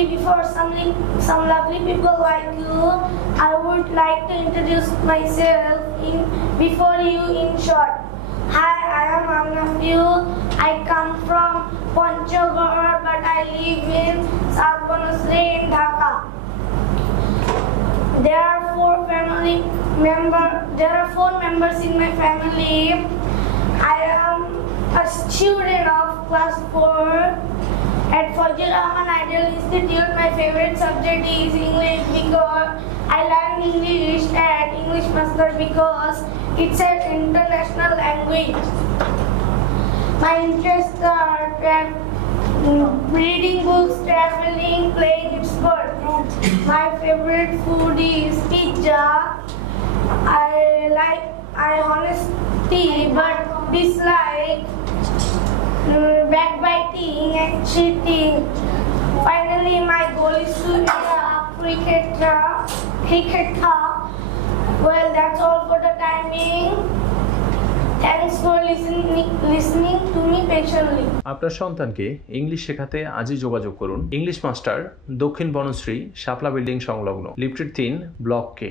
family before some lovely people like you. I would like to introduce myself before you in short. Hi, I am Amnafiu. I come from Panchagor, but I live in South Banasri in Dhaka. There are four members in my family. I am a student of class 4 at Fazil Rahman Ideal Institute. My favorite subject is English because I learned English at English Master because it's an international language. My interests are reading books, traveling, playing sports. My favorite food is pizza. I honesty but dislike backbiting and cheating. Finally, my goal is to be a cricketer. Well, that's all for the timing. Thanks for listening to me patiently. আপনার সন্তানকে English শেখাতে আজই যোগাযোগ করুন English master, দক্ষিণ বনশ্রী, শাপলা building সংলগ্ন, lifted 3, block কে।